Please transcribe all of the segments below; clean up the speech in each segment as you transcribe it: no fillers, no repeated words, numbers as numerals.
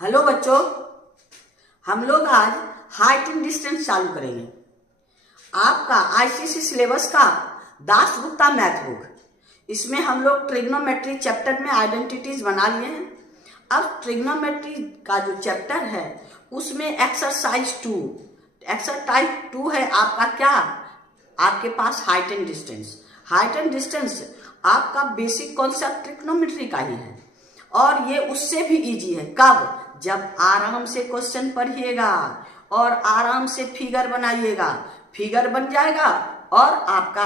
Hello बच्चों, हम लोग आज हाइट एंड डिस्टेंस चालू करेंगे। आपका आईसीएसई सिलेबस का दासगुप्ता मैथ बुक, इसमें हम लोग ट्रिग्नोमेट्री चैप्टर में आइडेंटिटीज बना लिए हैं। अब ट्रिग्नोमेट्री का जो चैप्टर है उसमें एक्सरसाइज 2 है आपका क्या, आपके पास height and distance. Height and distance आपका बेसिक कॉन्सेप्ट ट्रिग्नोमेट्री का ही है और ये उससे भी इजी है। कब? जब आराम से क्वेश्चन पढ़िएगा और आराम से फिगर बनाइएगा, फिगर बन जाएगा और आपका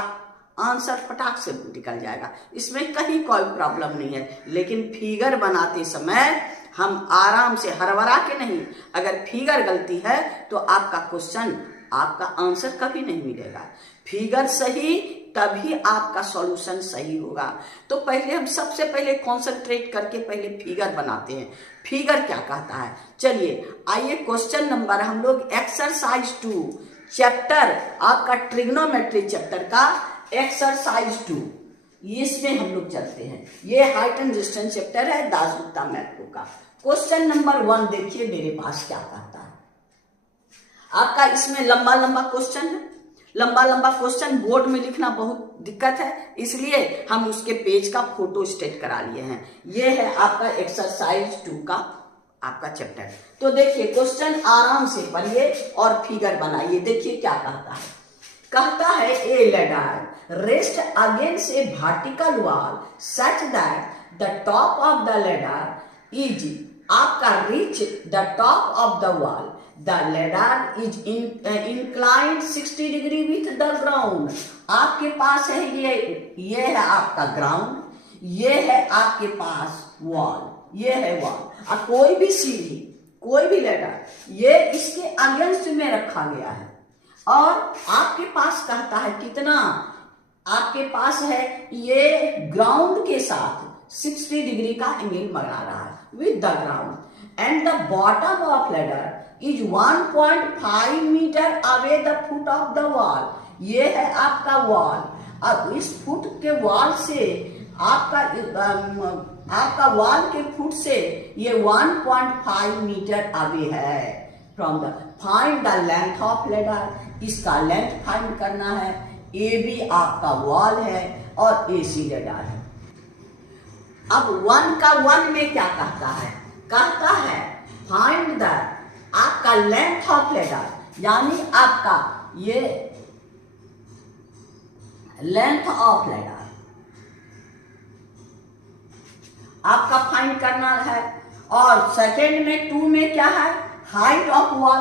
आंसर फटाक से निकल जाएगा। इसमें कहीं कोई प्रॉब्लम नहीं है, लेकिन फिगर बनाते समय हम आराम से हड़बड़ा के नहीं, अगर फिगर गलती है तो आपका क्वेश्चन, आपका आंसर कभी नहीं मिलेगा। फिगर सही तभी आपका सॉल्यूशन सही होगा। तो पहले हम सबसे पहले कॉन्सेंट्रेट करके पहले फिगर बनाते हैं। फिगर क्या कहता है, चलिए आइए क्वेश्चन नंबर हम लोग एक्सरसाइज 2 चैप्टर आपका ट्रिग्नोमेट्री चैप्टर का एक्सरसाइज 2 इसमें हम लोग चलते हैं। ये हाइट एंड डिस्टेंस चैप्टर है दासगुप्ता मैथ बुक का। क्वेश्चन नंबर 1 देखिए मेरे पास क्या कहता है। आपका इसमें लंबा लंबा क्वेश्चन है। लंबा लंबा क्वेश्चन बोर्ड में लिखना बहुत दिक्कत है, इसलिए हम उसके पेज का फोटो स्टेट करा लिए हैं। ये है आपका एक्सरसाइज 2 का आपका चैप्टर। तो देखिए क्वेश्चन आराम से पढ़िए और फिगर बनाइए। देखिए क्या कहता है। कहता है a ladder rest against a vertical wall such that the top of the ladder is आपका reach the top of the wall. The ladder is inclined 60 degree with the ground। आपके पास है ये है आपका ग्राउंड, ये है आपके पास वॉल, ये है वॉल। और कोई भी सीढ़ी, कोई भी लैडर ये इसके अगेंस्ट में रखा गया है और आपके पास कहता है कितना, आपके पास है ये ग्राउंड के साथ 60 डिग्री का एंगल बना रहा है with the ground and the bottom of ladder is 1.5 metre away the foot of the wall. ये है आपका वॉल और इस फुट के वॉल से आपका वॉल के फुट से ये 1.5 मीटर अवे है from the. Find the length of ladder, इसका लेंथ फाइंड करना है। ए बी आपका वॉल है और ए सी लैडर है। अब 1 में क्या कहता है, कहता है फाइंड द आपका लेंथ ऑफ लैडर, यानी आपका ये लेंथ ऑफ लैडर आपका फाइंड करना है। और सेकेंड में 2 में क्या है, हाइट ऑफ वॉल,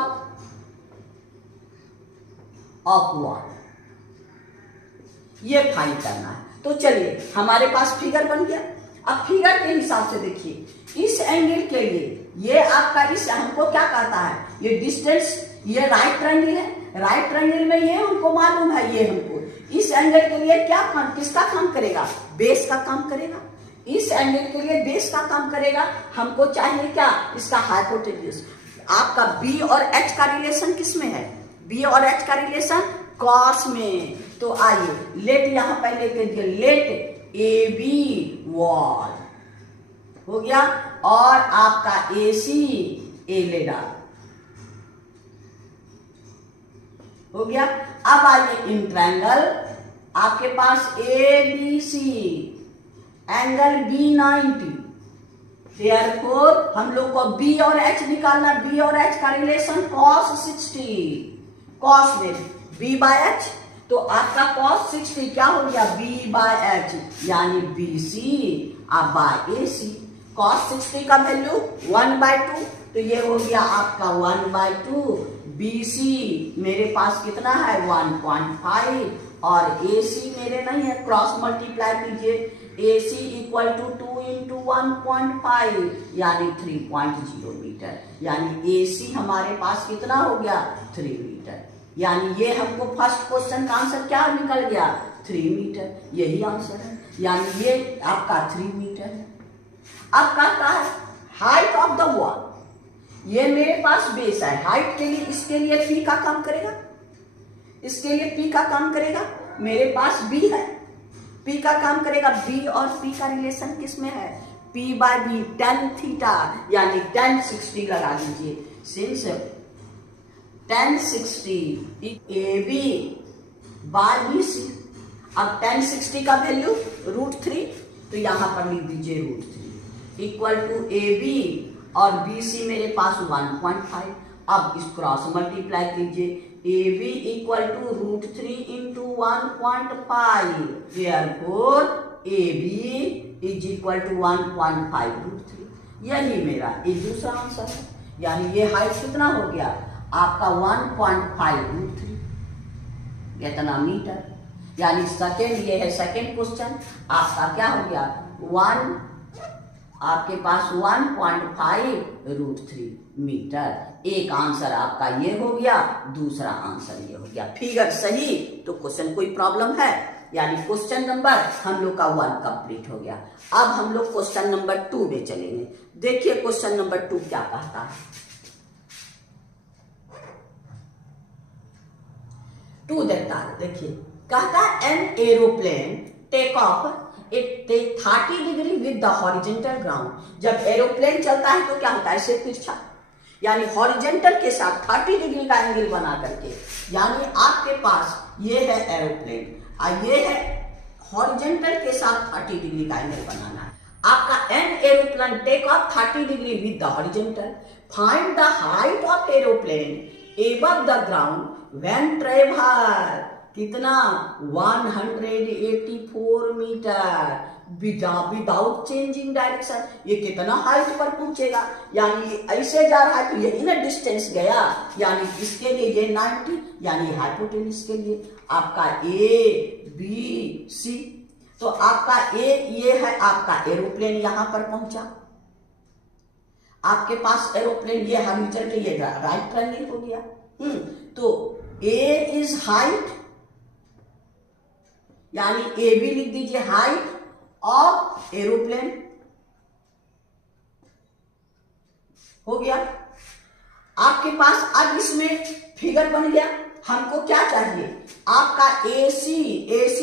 ये फाइंड करना है। तो चलिए हमारे पास फिगर बन गया। अब फिगर के हिसाब से देखिए इस एंगल के लिए ये आपका इस हमको क्या कहता है, ये डिस्टेंस, ये राइट ट्रायंगल है। राइट ट्रायंगल में ये हमको मालूम है, ये हमको इस एंगल के लिए क्या काम, किसका काम करेगा, बेस का काम करेगा। इस एंगल के लिए बेस का काम करेगा। हमको चाहिए क्या, इसका हाइपोटेन्यूज। आपका बी और एच का रिलेशन किस में है, बी और एच का रिलेशन कॉस में। तो आइए लेट यहां पहले के दिए, लेट ए बी वॉल हो गया और आपका ए सी ए लैडर हो गया। अब आइए इन ट्रायंगल, आपके पास A B C angle B 90। Therefore हम लोग को बी और एच निकालना। बी और एच का रिलेशन cos 60, cos में बी बाय एच, तो आपका cos 60 क्या हो गया, बी बाय एच यानी बी सी आप बाय ए सी। cos 60 का वैल्यू 1/2, तो ये हो गया आपका 1/2। बी सी मेरे पास कितना है 1.5 और ए सी मेरे नहीं है, क्रॉस मल्टीप्लाई कीजिए। ए सी इक्वल टू 2 इंटू 1.5 यानी 3.0 मीटर, यानी ए सी हमारे पास कितना हो गया 3 मीटर। यानी ये हमको फर्स्ट क्वेश्चन का आंसर क्या निकल गया 3 मीटर, यही आंसर है, यानी ये आपका 3 मीटर है। अब कहता है हाइट ऑफ द वॉल, ये मेरे पास बेस है। हाइट के लिए इसके लिए पी का काम करेगा, इसके लिए पी का काम करेगा। मेरे पास बी है, पी का काम करेगा। बी और पी का रिलेशन किस में है, P by B tan theta यानी tan 60 लगा दीजिए। Since tan 60 AB by BC। अब tan 60 का वैल्यू √3, तो यहां पर लिख दीजिए √3 इक्वल टू AB और BC मेरे पास 1.5। अब इस क्रॉस मल्टीप्लाई कीजिए, AB equal to √3 into 1.5, therefore AB is equal to 1.5 √3। यही मेरा एक दूसरा आंसर है। यानी ये हाइट कितना हो गया आपका 1.5 √3 कितना मीटर। यानी सेकेंड, ये है सेकेंड क्वेश्चन आपका क्या हो गया, आपके पास 1.5 √3 मीटर। एक आंसर आपका ये हो गया, दूसरा आंसर ये हो गया। फिगर सही तो क्वेश्चन कोई प्रॉब्लम है, यानी क्वेश्चन नंबर हम लोग का 1 कंप्लीट हो गया। अब हम लोग क्वेश्चन नंबर 2 में चलेंगे। देखिए क्वेश्चन नंबर 2 क्या कहता है। 2 देता है, देखिए कहता है an aeroplane take off it 30 degree with the horizontal ground. जब एरोप्लेन चलता है तो क्या होता है, ऐसे तिरछा, यानी हॉरिजेंटल के साथ 30 डिग्री का एंगल बना करके। यानी आपके पास ये है एरोप्लेन और ये है हॉरिजेंटल के साथ 30 डिग्री का एंगल बनाना है। आपका an aeroplane take off 30 degree with the horizontal. Find the height of aeroplane above the ground when travel कितना 184 मीटर विदाउट चेंजिंग डायरेक्शन। ये कितना हाइट पर पहुंचेगा, यानी ऐसे जा रहा है तो यही ना डिस्टेंस गया, यानी इसके लिए ये 90, यानी हाइपोटेन्यूज के लिए आपका A B C। तो आपका ये है आपका एरोप्लेन यहां पर पहुंचा, आपके पास एरोप्लेन ये हॉरिजॉन्टल के ये राइट ट्रायंगल हो गया। तो A इज हाइट, यानी ए बी लिख दीजिए हाइट ऑफ एरोप्लेन हो गया आपके पास। अब इसमें फिगर बन गया। हमको क्या चाहिए, आपका AC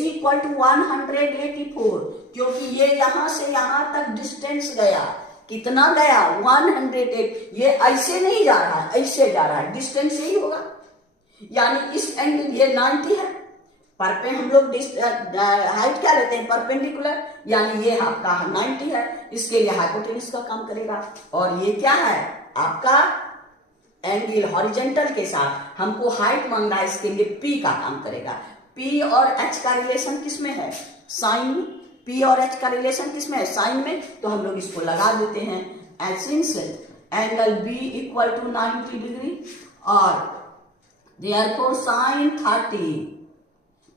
इक्वल टू 184, क्योंकि ये यहां से यहां तक डिस्टेंस गया, कितना गया 108। ये ऐसे नहीं जा रहा है, ऐसे जा रहा है, डिस्टेंस यही होगा। यानी इस एंगल ये 90 है, पर पे हम लोग हाइट क्या लेते हैं, परपेंडिकुलर, यानी ये आपका 90 है, इसके लिए हाइपोटेन्यूज का काम करेगा। और ये क्या है आपका एंगल हॉरिजेंटल के साथ, हमको हाइट मांगना है, इसके लिए P का काम करेगा। P और H का रिलेशन किसमें है, साइन। P और H का रिलेशन किसमें है, साइन में, तो हम लोग इसको लगा देते हैं। Since angle B equal to 90 degree और therefore sine 30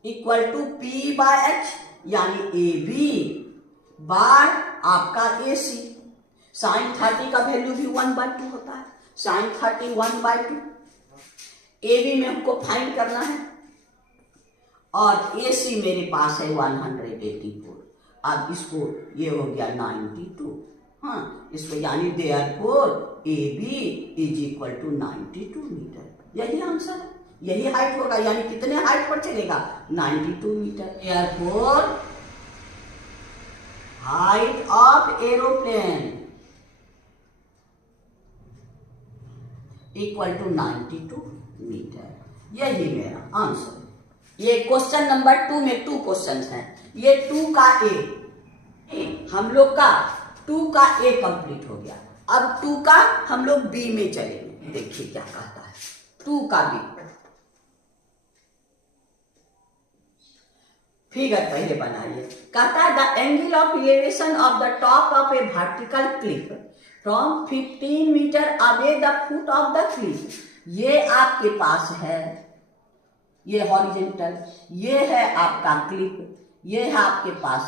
equal to P by H, यानी AB बाय आपका AC। साइन 30 का वैल्यू भी 1/2 होता है, साइन 30 1/2। AB में हमको फाइंड करना है और AC मेरे पास है 184। अब इसको ये हो गया 92, हाँ इसको, यानी therefore AB is equal to 92 metre. यही आंसर है, यही हाइट होगा। यानी कितने हाइट पर चलेगा, 92 metre. Airport height of aeroplane equal to 92 metre. यही मेरा आंसर है। ये क्वेश्चन नंबर 2 में 2 क्वेश्चन हैं। ये 2 का A हम लोग का 2 का A कंप्लीट हो गया। अब 2 का हम लोग B में चलेंगे। देखिए क्या कहता है 2 का B। फिगर पहले बनाइए। कहता है the angle of elevation of the top of a vertical cliff from 15 metre away the foot of the cliff. ये आपके पास है, ये हॉरिजेंटल, ये है आपका क्लिफ, ये है आपके पास,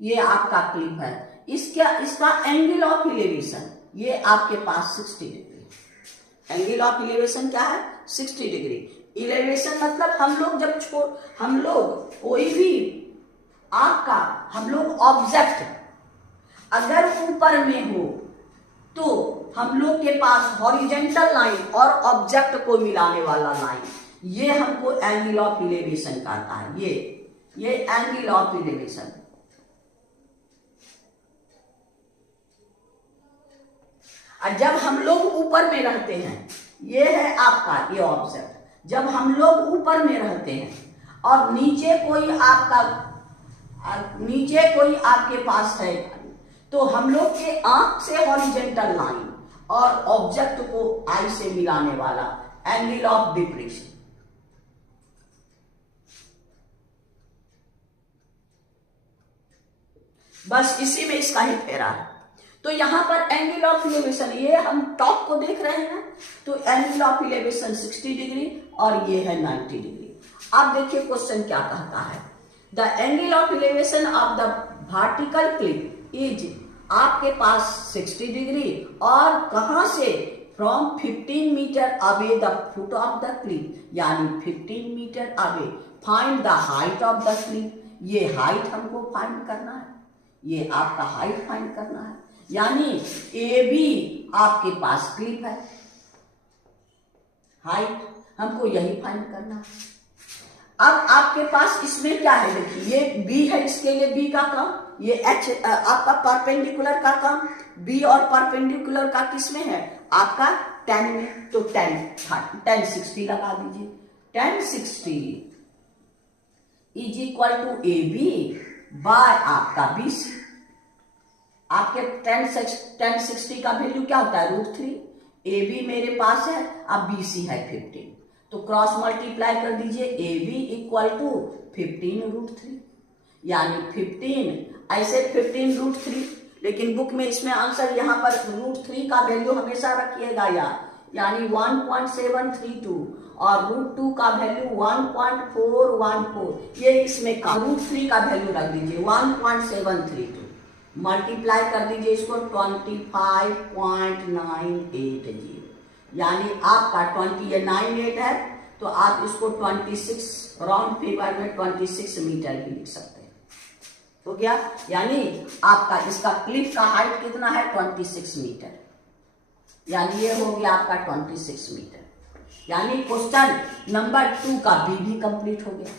ये आपका क्लिफ है। इसका एंगल ऑफ एलिवेशन ये आपके पास 60 डिग्री। एंगल ऑफ एलिवेशन क्या है, 60 डिग्री। एलिवेशन मतलब हम लोग कोई भी आपका हम लोग ऑब्जेक्ट अगर ऊपर में हो तो हम लोग के पास हॉरिजेंटल लाइन और ऑब्जेक्ट को मिलाने वाला लाइन, ये हमको एंगल ऑफ एलिवेशन कहता है। ये एंगल ऑफ एलिवेशन और जब हम लोग ऊपर में रहते हैं, ये है आपका ये ऑब्जेक्ट, जब हम लोग ऊपर में रहते हैं और नीचे कोई आपके पास है, तो हम लोग के आंख से हॉरिजेंटल लाइन और ऑब्जेक्ट को आई से मिलाने वाला एंगल ऑफ डिप्रेशन, बस इसी में इसका ही फेरा है। तो यहां पर एंगल ऑफ इलेवेशन, ये हम टॉप को देख रहे हैं, तो एंगल ऑफ इलेवेशन 60 डिग्री और ये है 90 डिग्री। अब देखिए क्वेश्चन क्या कहता है, the angle of elevation of the vertical clip is, आपके पास 60 डिग्री और कहां से, from 15 metre away the foot of the clip, यानी 15 metre away, find the height of the clip, ये हाइट हमको फाइंड करना है, ये आपका हाइट फाइंड करना है, यानी ए बी आपके पास क्लिप है, हाइट हमको यही फाइंड करना है। अब आपके पास इसमें क्या है, देखिए ये बी है, इसके लिए बी का काम, ये एच आपका परपेंडिकुलर का काम, बी और परपेंडिकुलर का किसमें है, आपका 10 में, तो 10 60 लगा दीजिए, 10 60 is equal to A B by आपका बी सी। आपके 10 60 का वैल्यू क्या होता है, √3, ए बी मेरे पास है, अब बी सी है 15, तो क्रॉस मल्टीप्लाई कर दीजिए, ए बी इक्वल टू 15 √3, यानी 15, ऐसे 15 √3, लेकिन बुक में इसमें आंसर यहाँ पर √3 का वैल्यू हमेशा रखिएगा यानी 1.732 और √2 का वैल्यू 1.414, ये इसमें का √3 का वैल्यू रख दीजिए 1.732, मल्टीप्लाई कर दीजिए इसको 25.980, यानी आपका 20, ये 98 है, तो आप इसको 26 राउंड फिगर में 26 मीटर भी लिख सकते हैं, हो गया, यानी आपका इसका क्लिप का हाइट कितना है, 26 मीटर, यानी ये हो गया आपका 26 मीटर, यानी क्वेश्चन नंबर 2 का बी भी कंप्लीट हो गया।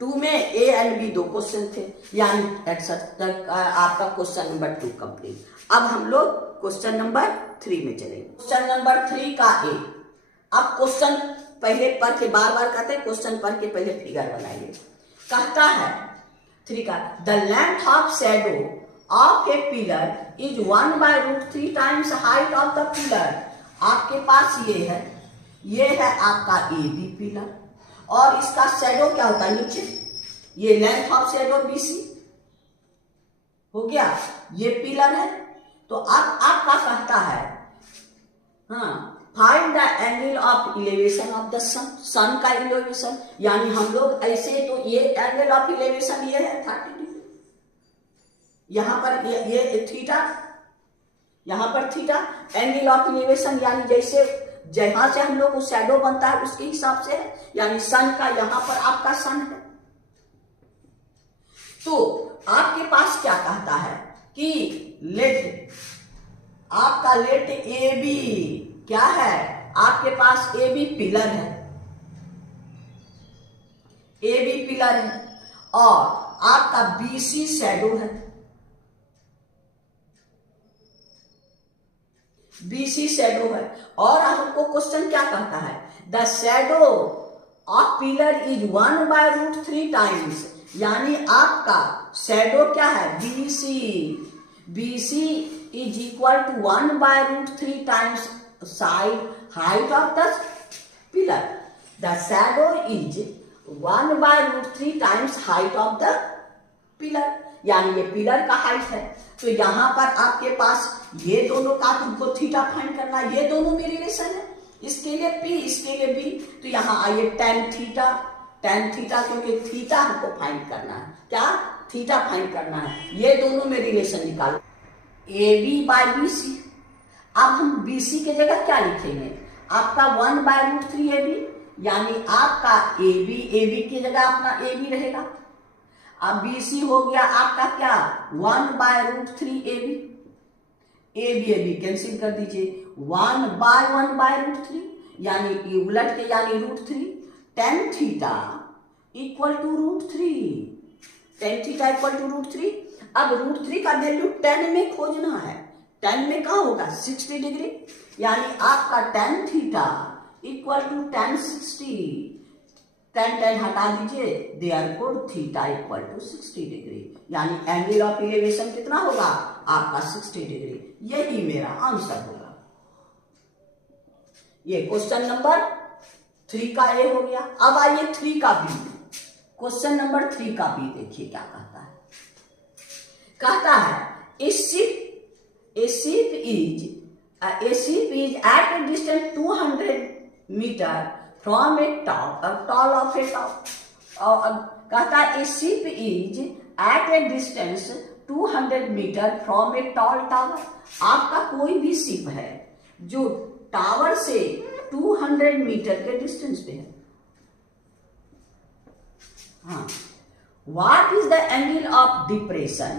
2 में ए एंड बी 2 क्वेश्चन थे, यानी आपका क्वेश्चन नंबर 2 कंप्लीट। अब हम लोग क्वेश्चन नंबर 3 में चलेंगे। क्वेश्चन नंबर 3 का ए, अब क्वेश्चन पहले पढ़ के बार बार कहते हैं, क्वेश्चन पढ़ के पहले फिगर बनाइए। कहता है 3 का, the length of shadow of A pillar is 1/√3 times height of the pillar. आपके पास ये है आपका ए बी पिलर, और इसका शैडो क्या होता है नीचे, ये लेंथ ऑफ शैडो BC हो गया, ये पिलर है, तो आपका कहता है find the angle of elevation of the sun, sun का इलेवेशन, यानी हम लोग ऐसे, तो ये एंगल ऑफ इलेवेशन ये है 30 डिग्री, यहां पर ये थीटा, यहां पर थीटा, एंगल ऑफ इलेवेशन यानी जैसे जहां से हम लोग को शैडो बनता है उसके हिसाब से है, यानी सन का यहां पर आपका सन है। तो आपके पास क्या कहता है कि लेट ए बी क्या है, आपके पास ए बी पिलर है, ए बी पिलर है और आपका BC शैडो है, BC शैडो है, और हमको क्वेश्चन क्या कहता है, the shadow of pillar is 1/√3 times, यानी आपका शैडो क्या है BC is equal to 1/√3 times height of the pillar, the shadow is 1/√3 times height of the pillar, यानी ये पिलर का हाइट है। तो यहां पर आपके पास ये दोनों का तुमको थीटा फाइंड करना, ये दोनों में रिलेशन है, इसके लिए P इसके लिए B, तो यहां आइए tan थीटा क्योंकि थीटा हमको फाइंड करना है, क्या थीटा फाइंड करना है, ये दोनों में रिलेशन निकालो, AB/BC। अब हम BC के जगह क्या लिखेंगे, आपका 1/√3 AB, यानी आपका AB की जगह अपना AB रहेगा, अब BC हो गया आपका क्या 1/√3 AB कैंसिल कर दीजिए, 1/1/√3, यानी उलट के यानी √3, tan theta equal to √3, tan theta equal to √3। अब √3 का वैल्यू 10 में खोजना है, tan में कहाँ होगा 60 डिग्री, यानी आपका tan theta equal to tan 60, tan हटा दीजिए, therefore theta equal to 60 degree, यानी एंगल ऑफ एलिवेशन कितना होगा आपका 60 डिग्री। यही मेरा आंसर होगा। ये क्वेश्चन नंबर 3 का ए हो गया। अब आइए 3 का बी, क्वेश्चन नंबर 3 का बी देखिए क्या कहता है। कहता है a ship is at a distance 200 meter from a tall of a top। कहता है a ship is at a distance 200 meter from a tall tower। आपका कोई भी शिप है जो टावर से 200 मीटर के डिस्टेंस पे है। हाँ, what is the angle of depression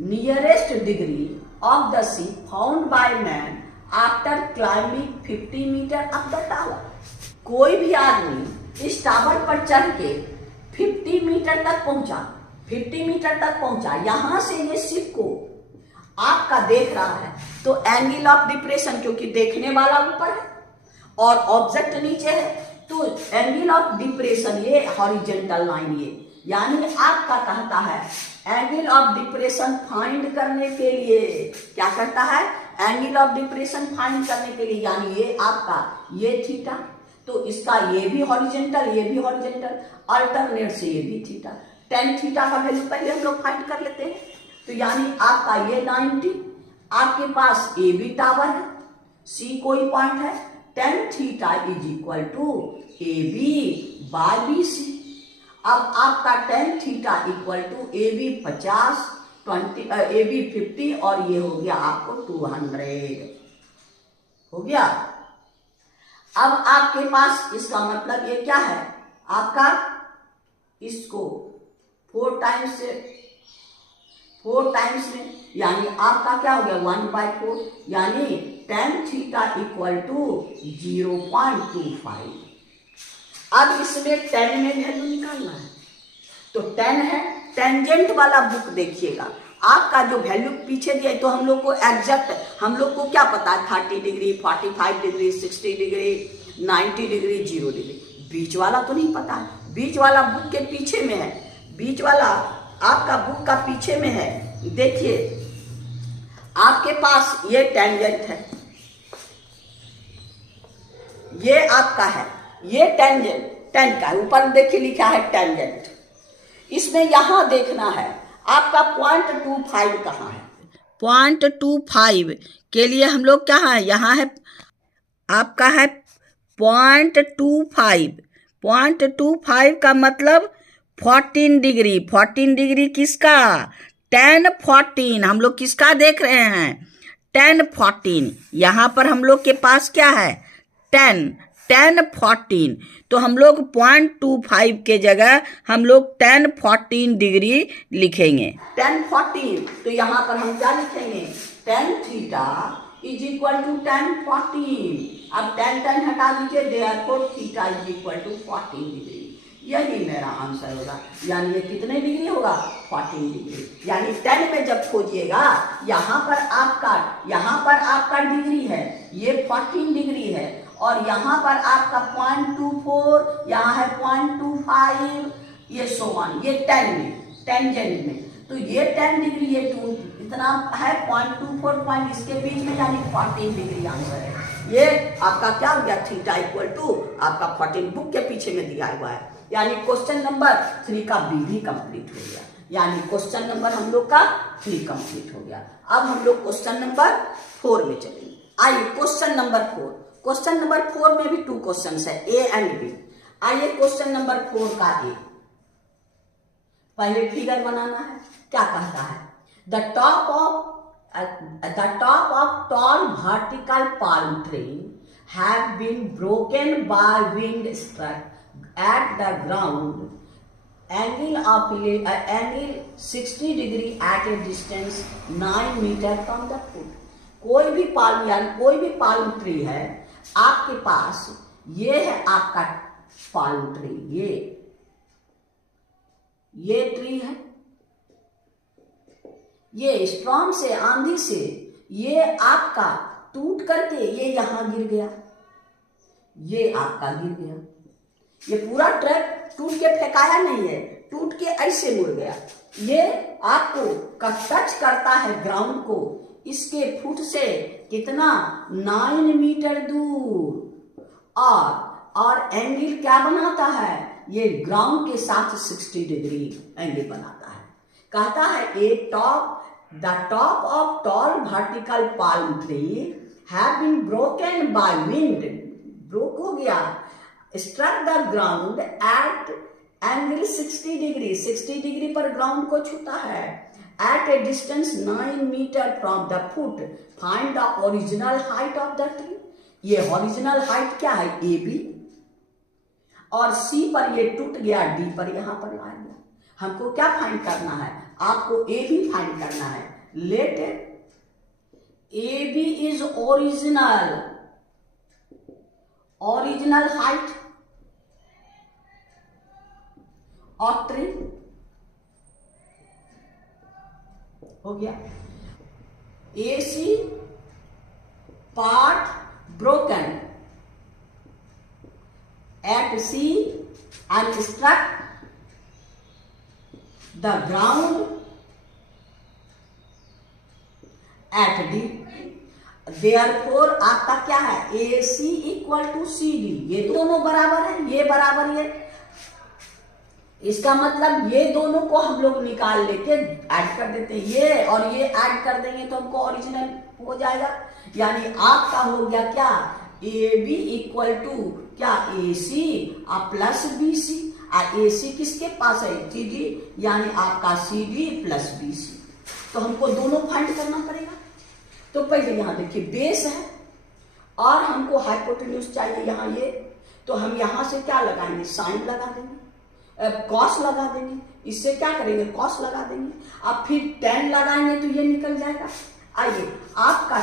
nearest degree of the ship found by man after climbing 50 metre up the tower. कोई भी आदमी इस टावर पर चढ़ के 50 मीटर तक पहुंचा, 50 मीटर तक पहुंचा, यहां से ये शिप को आपका देख रहा है, तो एंगल ऑफ डिप्रेशन, क्योंकि देखने वाला ऊपर है और ऑब्जेक्ट नीचे है, तो एंगल ऑफ डिप्रेशन ये हॉरिजॉन्टल लाइन ये, यानी आपका कहता है एंगल ऑफ डिप्रेशन फाइंड करने के लिए क्या करता है, एंगल ऑफ डिप्रेशन फाइंड करने के लिए, यानी ये आपका ये थीटा, तो इसका ये भी हॉरिजॉन्टल, ये भी हॉरिजॉन्टल, अल्टरनेट से ये भी थीटा, tan थीटा का वैल्यू पहले हम लोग फाइंड कर लेते हैं। तो यानी आपका ये 90, आपके पास ए बी टावर है, सी कोई पॉइंट है, tan theta is equal to A B by B C. अब आपका tan theta equal to A B 50, 20, A B 50 और ये हो गया आपको 200 हो गया। अब आपके पास इसका मतलब ये क्या है, आपका इसको 4 टाइम्स में, यानी आपका क्या हो गया 1/4, यानी tan थीटा इक्वल टू 0.25। अब इसमें tan में वैल्यू निकालना है, तो tan है, टेंजेंट वाला बुक देखिएगा, आपका जो वैल्यू पीछे दिया है, तो हम लोग को एग्जैक्ट, हम लोग को क्या पता है 30 degree, 45 degree, 60 degree, 90 degree, 0 degree, बीच वाला तो नहीं पता है। बीच वाला बुक के पीछे में है, बीच वाला आपका बुक का पीछे में है। देखिए आपके पास ये टेंजेंट है, ये आपका है, ये टेंजेंट, टेन का ऊपर देखिए लिखा है टेंजेंट, इसमें यहां देखना है आपका 0.25 कहाँ है। 0.25 के लिए हम लोग क्या है, यहाँ है आपका है 0.25, 0.25 का मतलब 14 डिग्री, 14 डिग्री किसका, tan 14, हम लोग किसका देख रहे हैं, tan 14, यहाँ पर हम लोग के पास क्या है tan 14, तो हम लोग 0.25 के जगह हम लोग tan 14 डिग्री लिखेंगे, tan 14, तो यहाँ पर हम क्या लिखेंगे tan theta is equal to tan 14, अब tan हटा दीजिए, therefore theta is equal to 14 degree, यही मेरा आंसर होगा। यानी ये कितने डिग्री होगा 14 डिग्री, यानी tan में जब खोजिएगा यहाँ पर आपका डिग्री है, ये 14 डिग्री है, और यहाँ पर आपका 0.24, यहाँ है 0.25, ये सोवन, ये टेंजेंट में, तो ये 10 डिग्री, ये 2 इतना है 0.24 इसके बीच में, यानी 14 डिग्री आंसर है। ये आपका क्या हो गया थीटा इक्वल टू आपका 14 बुक के पीछे में दिया हुआ है, यानी क्वेश्चन नंबर 3 का बी भी कंप्लीट हो गया, यानी क्वेश्चन नंबर हम लोग का 3 कंप्लीट हो गया। अब हम लोग क्वेश्चन नंबर 4 में चलेंगे। आइए क्वेश्चन नंबर 4, क्वेश्चन नंबर 4 में भी 2 क्वेश्चन है, ए एंड बी। आइए क्वेश्चन नंबर 4 का ए, पहले फिगर बनाना है। क्या कहता है, the top of tall vertical palm tree have been broken by wind struck at the ground, angle 60 degree at a distance 9 metre from the foot. कोई भी palm, यानी कोई भी पाल्म ट्री है आपके पास, ये है आपका पाल्म ट्री, ये ट्री है, ये स्ट्रॉम से, आंधी से ये आपका टूट करके ये यहां गिर गया, ये आपका गिर गया। ये पूरा ट्रक टूट के फेंकाया नहीं है, टूट के ऐसे मुड़ गया। ये आपको टच करता है ग्राउंड को, इसके फुट से कितना 9 मीटर दूर, और एंगल क्या बनाता है, ये ग्राउंड के साथ 60 डिग्री एंगल बनाता है। कहता है the top of tall vertical palm tree have been broken by wind, broke हो गया, struck the ground at angle 60 degree, 60 degree पर ग्राउंड को छूता है, at a distance 9 metre from the foot, find the original height of the tree. ये original height क्या है, A B, और सी पर ये टूट गया, डी पर यहां पर ला गया। हमको क्या फाइंड करना है, आपको ए बी फाइंड करना है। Let A B is original height of tree, हो गया। A C part broken at C and struck the ground at D, therefore आपका क्या है, AC इक्वल टू CD, ये दोनों बराबर है, ये बराबर ये, इसका मतलब ये दोनों को हम लोग निकाल लेके ऐड कर देते हैं, ये और ये ऐड कर देंगे तो हमको ओरिजिनल हो जाएगा। यानी आपका हो गया क्या, ए बी इक्वल टू क्या, ए सी प्लस बी सी, ए सी किसके पास है, टी डी, यानी आपका C D plus B C. तो हमको दोनों फाइंड करना पड़ेगा। तो पहले यहां देखिए बेस है और हमको हाइपोटेन्यूज चाहिए यहाँ ये, तो हम यहां से क्या लगाएंगे, साइन लगा देंगे, कॉस लगा देंगे, इससे क्या करेंगे, कॉस लगा देंगे, अब फिर 10 लगाएंगे तो ये निकल जाएगा। आइए आपका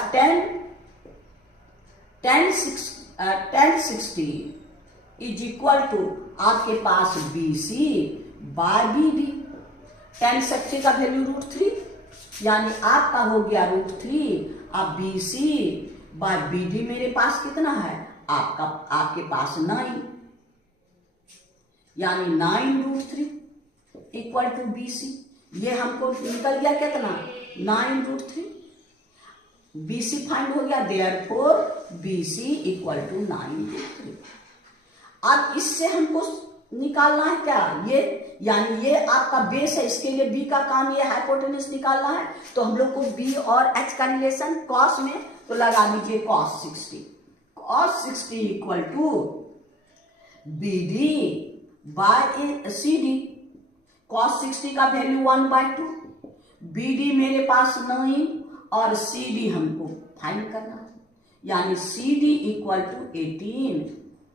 1060 इज इक्वल टू आपके पास B C by B D, 1060 का वैल्यू √3, यानी आपका हो गया √3, अब B C by B D मेरे पास कितना है, आपके पास 9, यानी 9√3 इक्वल टू बी सी, ये हमको निकल गया कितना, 9√3, बी सी फाइंड हो गया, therefore B C equal to 9√3। अब इससे हमको निकालना है क्या, ये यानी ये आपका बेस है, इसके लिए बी का काम ये हाइपोटेन्यूज निकालना है। तो हम लोग को बी और एच का रिलेशन कॉस में, तो लगा दीजिए cos 60 equal to B D by C D, cos 60 का वैल्यू 1/2, बी डी मेरे पास 9 और सी डी हमको फाइंड करना है, यानी सी डी इक्वल टू 18,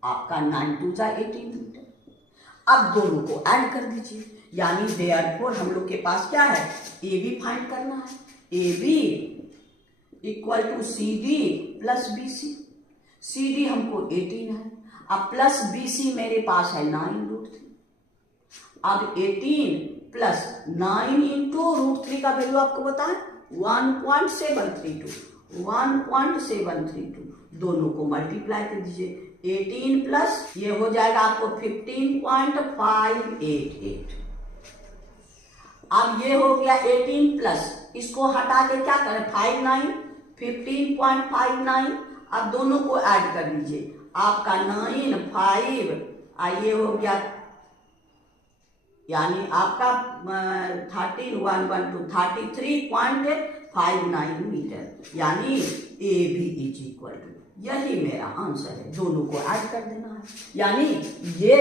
आपका 9 2 जा 18 मीटर। अब दोनों को ऐड कर दीजिए, यानी देयरफॉर हम लोग के पास क्या है, ए बी फाइंड करना है, A B equal to C D plus B C, C D हमको 18 है, अब प्लस बी सी मेरे पास है 9√3, अब 18 प्लस 9 इंटू √3 का वैल्यू आपको बताएं 1.732, 1.732, दोनों को मल्टीप्लाई कर दीजिए, 18 प्लस ये हो जाएगा आपको 15.588। अब ये हो गया 18 प्लस, इसको हटा के क्या करें, 59, 15.59, अब दोनों को ऐड कर लीजिए, आपका 9 5, ये हो गया, यानी आपका 33.59 मीटर, यानी A B is equal to, यही मेरा आंसर है। दोनों को ऐड कर देना है, यानी ये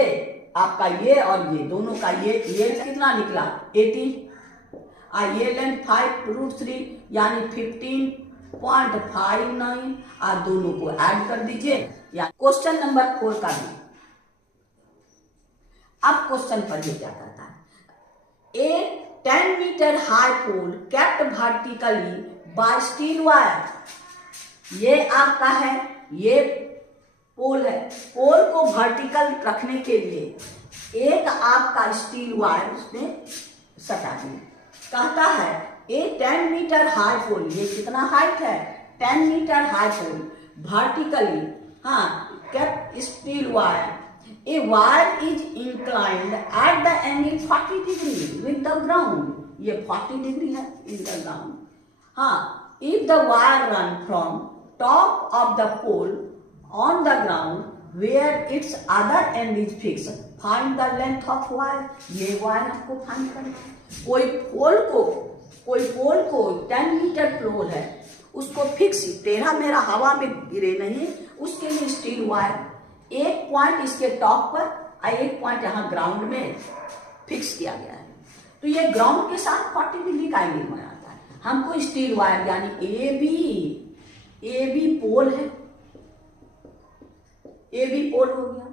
आपका ये और ये दोनों का ये कितना निकला 18, ये लेंथ 5√3 यानी 15.59, दोनों को ऐड कर दीजिए। क्वेश्चन नंबर 4 का भी, अब क्वेश्चन पढ़िए क्या कहता है, A 10 metre high pole kept vertically by steel wire, ये आपका है, ये पोल है, पोल को वर्टिकल रखने के लिए एक आपका स्टील वायर उसमें सटा दिया। कहता है ए 10 मीटर हाई पोल, ये कितना हाइट है, 10 मीटर हाई पोल, वर्टिकली, हाँ, kept steel wire. A wire is inclined at the angle 40 degree with the ground. ये 40 डिग्री है in the ground. हाँ, if the wire run from top of the pole on the ground where its other end is fixed, find the length of wire. ये wire आपको find करना है। कोई पोल को 10 metre पोल है, उसको फिक्स, टेढ़ा मेरा हवा में गिरे नहीं, उसके लिए स्टील वायर एक पॉइंट इसके टॉप पर और एक पॉइंट यहाँ ग्राउंड में फिक्स किया गया है। तो ये ग्राउंड के साथ 40 डिग्री का एंगल बनाता है। हमको स्टील वायर यानी ए बी पोल है, ए बी पोल हो गया,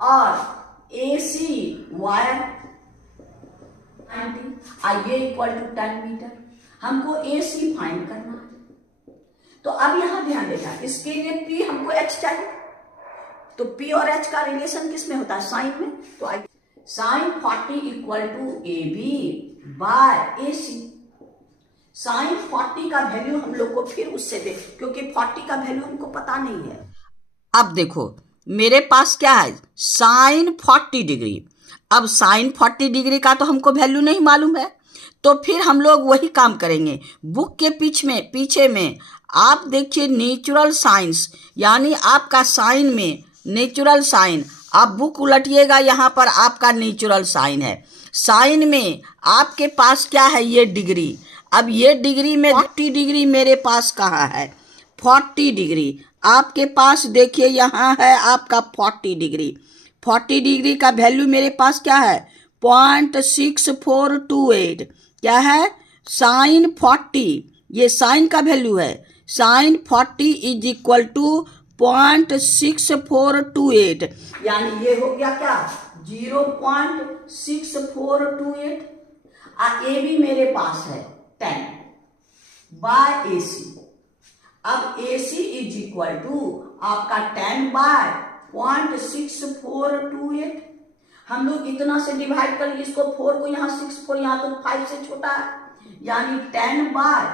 और ए सी वायर 90 और ये इक्वल टू 10 मीटर। हमको ए सी फाइंड करना है। तो अब यहां ध्यान देना, इसके लिए पी हमको एच चाहिए, तो पी और एच का रिलेशन किस में होता है, साइन में। तो sine 40 equal to A B by A C. Sine 40 का वैल्यू हम लोग को फिर उससे दे, क्योंकि 40 का वैल्यू हमको पता नहीं है। अब देखो मेरे पास क्या है, साइन 40 डिग्री। अब साइन 40 डिग्री का तो हमको वैल्यू नहीं मालूम है, तो फिर हम लोग वही काम करेंगे। बुक के पीछे में आप देखिए नेचुरल साइंस, यानी आपका साइन में नेचुरल साइन, आप बुक उलटिएगा, यहाँ पर आपका नेचुरल साइन है। साइन में आपके पास क्या है, ये डिग्री। अब ये डिग्री में 40 डिग्री मेरे पास कहाँ है, 40 डिग्री आपके पास देखिए यहाँ है आपका 40 डिग्री। 40 डिग्री का वैल्यू मेरे पास क्या है, 0.6428। क्या है, साइन 40, ये साइन का वैल्यू है। साइन 40 इज इक्वल टू 0.6428, यानी ये हो गया क्या, 0.6428। ए बी मेरे पास है 10 बाय ए सी। अब ए सी इज इक्वल टू आपका 10 बाय 0.6428। हम लोग इतना से डिवाइड करेंगे, इसको 4 को यहाँ 6, 4 यहाँ, तो 5 से छोटा है, यानी 10 बाय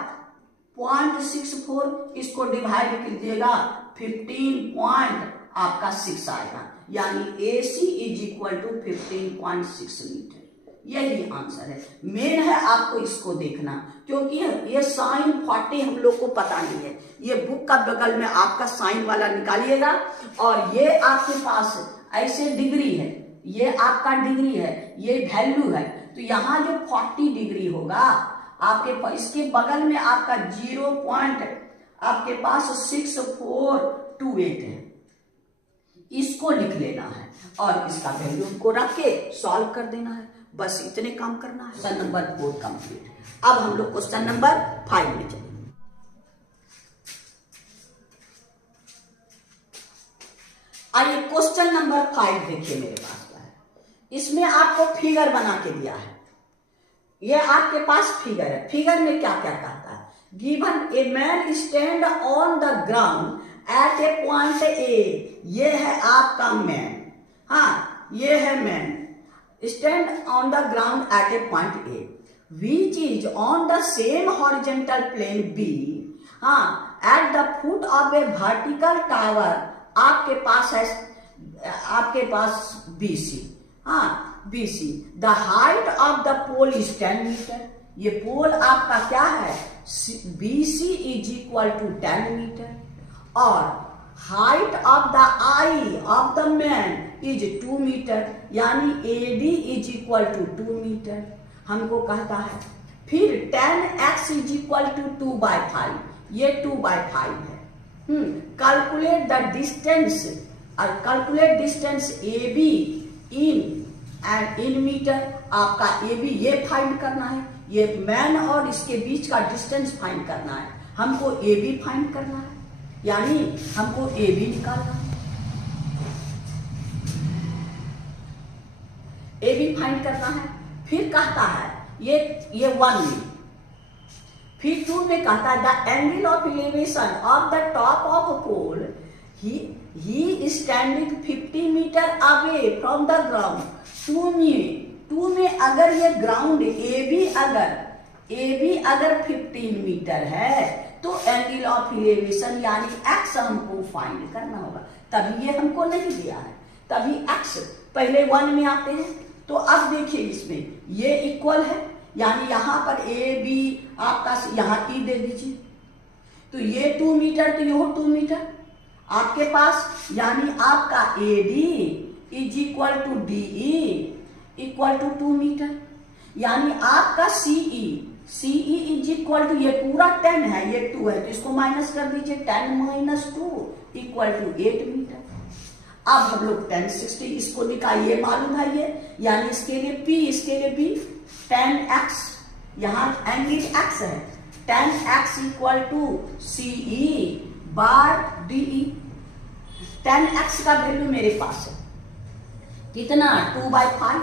0.64, इसको डिवाइड कीजिएगा 15.6 आएगा, यानी ए सी इज इक्वल टू 15.6 मीटर। यही आंसर है। मेन है आपको इसको देखना, क्योंकि ये साइन 40 हम लोग को पता नहीं है। ये बुक का बगल में आपका साइन वाला निकालिएगा, और ये आपके पास ऐसे डिग्री है, ये आपका डिग्री है, ये वैल्यू है। तो यहाँ जो 40 डिग्री होगा आपके पास, इसके बगल में आपका 0 पॉइंट आपके पास 6428 है, इसको लिख लेना है और इसका वैल्यू को रख के सॉल्व कर देना है। बस इतने काम करना है। Question number 4 complete. अब हम लोग क्वेश्चन नंबर 5 में चलेंगे। आइए क्वेश्चन नंबर 5 देखिए मेरे पास क्या है। इसमें आपको फिगर बना के दिया है, ये आपके पास फिगर है। फिगर में क्या क्या कहता है, given a man stand on the ground eight A point A. ये है आपका मैन, हाँ ये है man, stand on the ground at a point A which is on the same horizontal plane B, at the foot of a vertical tower। आपके पास BC, BC। the height of the pole is 10 metre. ये pole आपका क्या है, BC is equal to 10 metre, और height of the eye of the man is 2 metre, यानी AD is equal to 2 metre हमको कहता है। फिर 10x इज इक्वल टू 2/5, ये 2/5 है। कैलकुलेट द डिस्टेंस, और calculate distance AB in metre. आपका AB ये फाइंड करना है, ये मैन और इसके बीच का डिस्टेंस फाइंड करना है। हमको AB फाइंड करना है, यानी हमको AB निकालना है, ए भी फाइंड करना है। फिर कहता है ये 1 में, फिर 2 में कहता है the angle of elevation of the top of pole ही standing 50 metre away from the ground. 2 में अगर ये ग्राउंड ए बी अगर ए बी अगर 15 मीटर है तो एंगल ऑफ इलेवेशन यानी एक्स हमको फाइंड करना होगा। तभी ये हमको नहीं दिया है, तभी एक्स पहले 1 में आते हैं। तो अब देखिए इसमें ये इक्वल है, यानी यहां पर ए बी आपका यहां ई दे दीजिए, तो ये 2 मीटर तो ये 2 मीटर आपके पास, यानी आपका A D is equal to D equal to 2 metre, यानी आपका सीई इज इक्वल टू, ये पूरा 10 है ये 2 है तो इसको माइनस कर दीजिए, 10 माइनस 2 इक्वल टू 8 मीटर। अब हम लोग 10 60 इसको निकालिए, मालूम है ये, यानी इसके लिए P इसके लिए B 10x, यहाँ एंगल x है, 10x इक्वल टू CE बार DE। 10x का वैल्यू मेरे पास है कितना 2/5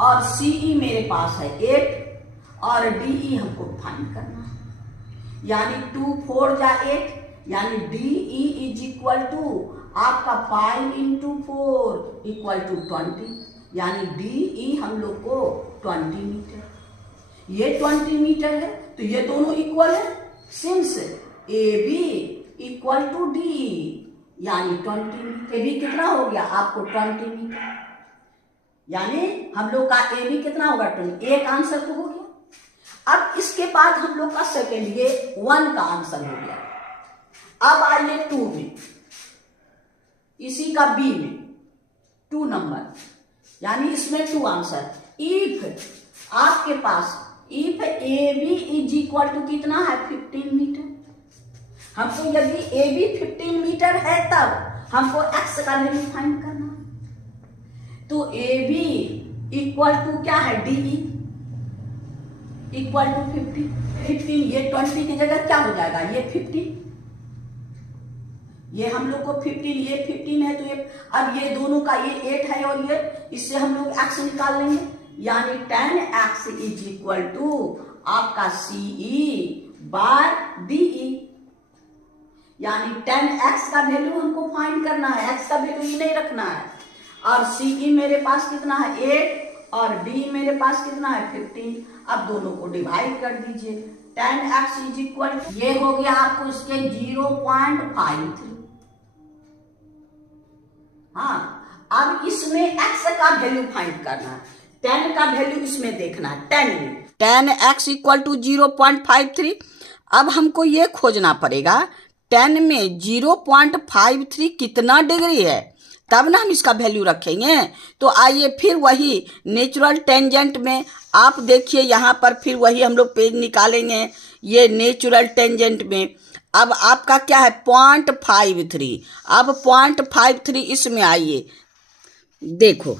और CE मेरे पास है 8 और DE हमको फाइंड करना है, यानी 2 4 जा 8, यानी DE इज इक्वल टू आपका 5 इंटू 4 इक्वल टू 20, यानी DE हम लोग को 20 मीटर, ये 20 मीटर है तो ये दोनों इक्वल है, since AB equal to DE यानी 20 मीटर। AB कितना हो गया आपको 20 मीटर, यानी हम लोग का AB कितना होगा 20, एक आंसर तो हो गया। अब इसके बाद हम लोग का सेकेंड, ये 1 का आंसर हो गया। अब आइए 2 में, इसी का B में 2 नंबर, यानी इसमें 2 आंसर। इफ आपके पास if AB is equal to कितना है 15 मीटर, हमको यदि AB 15 मीटर है तब हमको x का वैल्यू फाइंड करना है, तो AB इक्वल टू क्या है DE इक्वल टू 15, ये 20 की जगह क्या हो जाएगा ये 50, ये हम लोग को 15 ये 15 है तो ये, अब ये दोनों का ये 8 है और ये, इससे हम लोग x निकाल लेंगे, यानी 10x इज इक्वल टू आपका CE बार DE, यानी 10x का वैल्यू हमको फाइंड करना है, x का वैल्यू ही नहीं रखना है, और CE मेरे पास कितना है 8 और D मेरे पास कितना है 15। अब दोनों को डिवाइड कर दीजिए, 10x इज इक्वल, ये हो गया आपको इसके 0.53। हाँ, अब इसमें x का वैल्यू फाइंड करना है, 10 का वैल्यू इसमें देखना है, 10 में 10x इक्वल टू 0.53। अब हमको ये खोजना पड़ेगा 10 में 0.53 कितना डिग्री है, तब ना हम इसका वैल्यू रखेंगे। तो आइए फिर वही नेचुरल टेंजेंट में आप देखिए, यहाँ पर फिर वही हम लोग पेज निकालेंगे, ये नेचुरल टेंजेंट में अब आपका क्या है 0.53। अब 0.53 इसमें आइए देखो,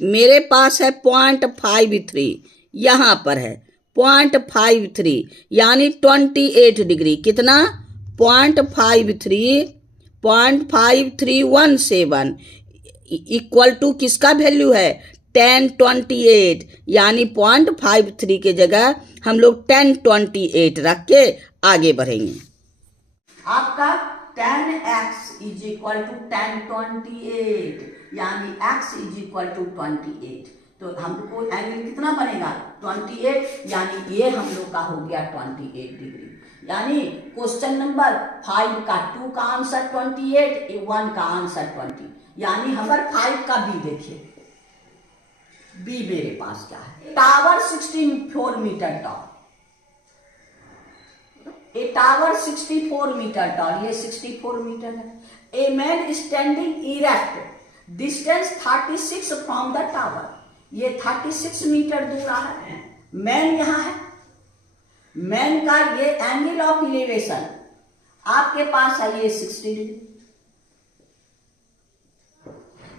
मेरे पास है 0.53, यहाँ पर है 0.53 यानी 28 डिग्री, कितना 0.5317 इक्वल टू किसका वैल्यू है 1028, यानी 0.53 के जगह हम लोग 1028 रख के आगे बढ़ेंगे। आपका 10x इज इक्वल टू 1028, यानी x इज इक्वल टू 28, तो हमको एंगल कितना बनेगा 28, यानी ये हम लोग का हो गया 28 डिग्री। यानी क्वेश्चन नंबर 5 का 2 का आंसर 28, 1 का आंसर 20, यानी हमारे 5 का बी देखिए, बी मेरे पास क्या है, tower 64 metre tall, a tower 64 metre tall, ये 64 मीटर है। A man standing erect, distance 36 from the tower, ये 36 मीटर दूर है, मैन यहाँ है, मैन का ये एंगल ऑफ इलेवेशन आपके पास है ये 60 डिग्री,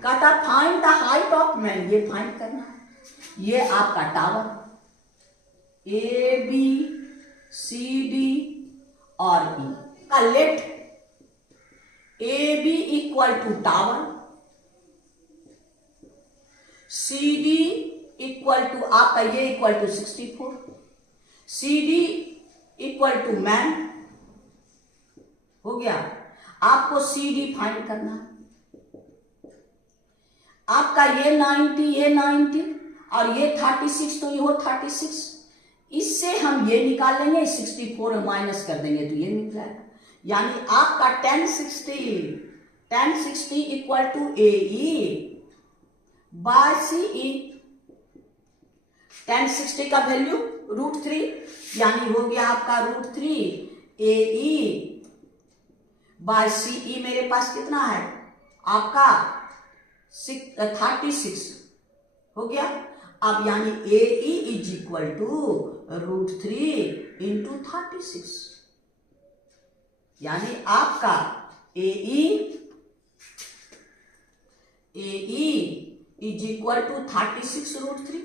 कहता find the height of man, ये फाइंड करना है। ये आपका tower A B C D और ई का let A B equal to tower, C D equal to आपका ये equal to 64, C D equal to man हो गया। आपको सी डी फाइंड करना है, आपका ये 90 ये 90, और ये 36 तो ये हो 36, इससे हम ये निकाल लेंगे 64 में माइनस कर देंगे तो ये मिल जाएगा। यानी आपका 1060 equal to AE by CE। 1060 का वैल्यू √3 यानी हो गया आपका √3 AE बाय CE। मेरे पास कितना है आपका 36 हो गया। अब यानी AE is equal to √3 into 36, यानी आपका AE इज इक्वल टू 36 √3।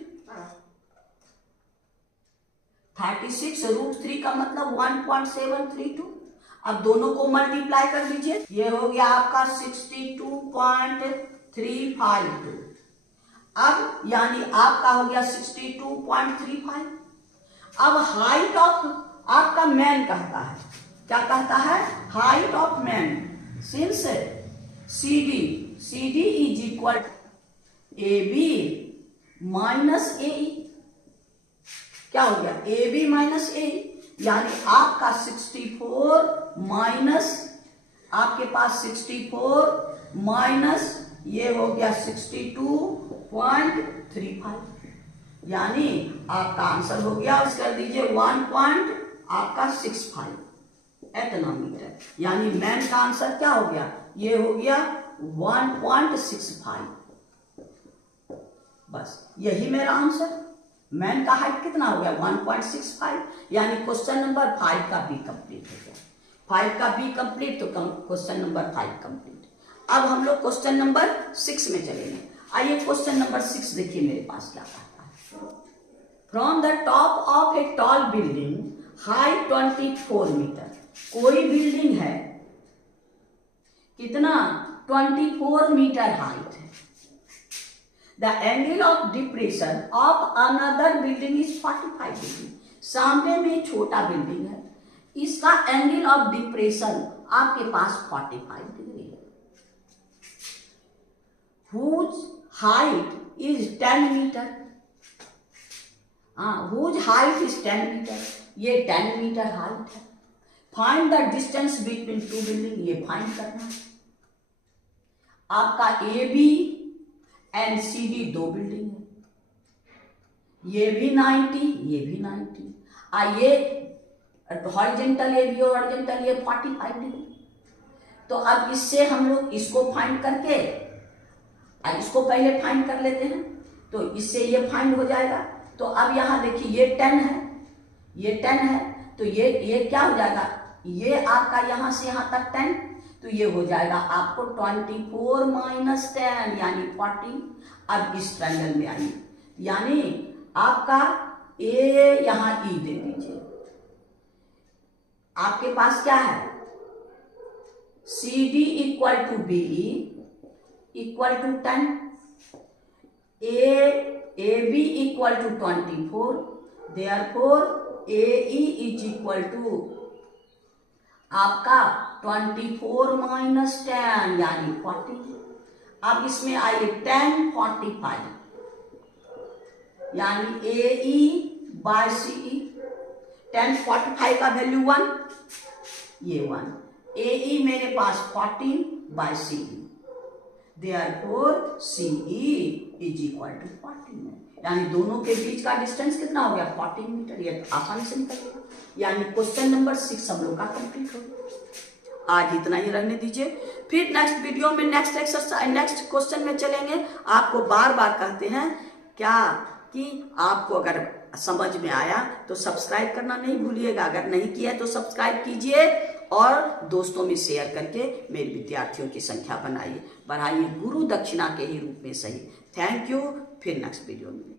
36 √3 का मतलब 1.732। अब दोनों को मल्टीप्लाई कर दीजिए, ये हो गया आपका 62.352। अब यानी आपका हो गया 62.35। अब हाइट ऑफ आपका मैन कहता है, क्या कहता है, height of man since CD is equal AB minus AE। क्या हो गया AB माइनस AE, यानी आपका 64 माइनस आपके पास 64 माइनस ये हो गया 62.35, यानी आपका आंसर हो गया, कर दीजिए 1.65 एटनोमीटर। यानी मैन का आंसर क्या हो गया, ये हो गया 1.65। बस यही मेरा आंसर। मैन का हाइट कितना हो गया 1.65, यानी क्वेश्चन नंबर 5 का बी कंप्लीट हो गया। 5 का बी कंप्लीट तो क्वेश्चन नंबर 5 कंप्लीट। अब हम लोग क्वेश्चन नंबर 6 में चलेंगे। आइए क्वेश्चन नंबर 6 देखिए मेरे पास क्या कहता है। From the top of a tall building height 24 metre. कोई बिल्डिंग है कितना 24 मीटर हाइट है। The angle of depression of another building is 45 degree. सामने में छोटा बिल्डिंग है, इसका एंगल ऑफ डिप्रेशन आपके पास 45 डिग्री है। Whose height is 10 metre. Whose height is 10 metre, ये 10 मीटर हाइट है। Find the distance between two building, ये फाइंड करना है। आपका AB एंड CD दो बिल्डिंग है, ये भी 90 ये भी 90। ये हॉरिजॉन्टल ये भी हॉरिजॉन्टल ये 45 डिग्री। तो अब इससे हम लोग इसको फाइंड करके इसको पहले फाइंड कर लेते हैं, तो इससे ये फाइंड हो जाएगा। तो अब यहां देखिए ये 10 है, ये 10 है, तो ये क्या हो जाएगा, ये आपका यहां से यहां तक 10, तो ये हो जाएगा आपको 24 माइनस 10 यानी 40। अब इस ट्रायंगल में आइए, यानी आपका ए यहां ई दे दीजिए। आपके पास क्या है CD equal to BE equal to 10, AB equal to 24, therefore AE is equal to आपका 24 माइनस 10 यानी 40। अब इसमें आइए 10 45 यानी AE बाय CE। 10 45 का वैल्यू 1, ये 1। AE मेरे पास 14 by CE, therefore CE is equal to 14। यानी दोनों के बीच का डिस्टेंस कितना हो गया 14 मीटर। ये आसानी से निकल गया। यानी क्वेश्चन नंबर 6 हम लोग का कंप्लीट हो गया। आज इतना ही रहने दीजिए, फिर नेक्स्ट वीडियो में नेक्स्ट एक्सरसाइज नेक्स्ट क्वेश्चन में चलेंगे। आपको बार बार कहते हैं क्या कि आपको अगर समझ में आया तो सब्सक्राइब करना नहीं भूलिएगा, अगर नहीं किया तो सब्सक्राइब कीजिए और दोस्तों में शेयर करके मेरे विद्यार्थियों की संख्या बढ़ाइए। गुरु दक्षिणा के ही रूप में सही। थैंक यू, फिर नेक्स्ट वीडियो में।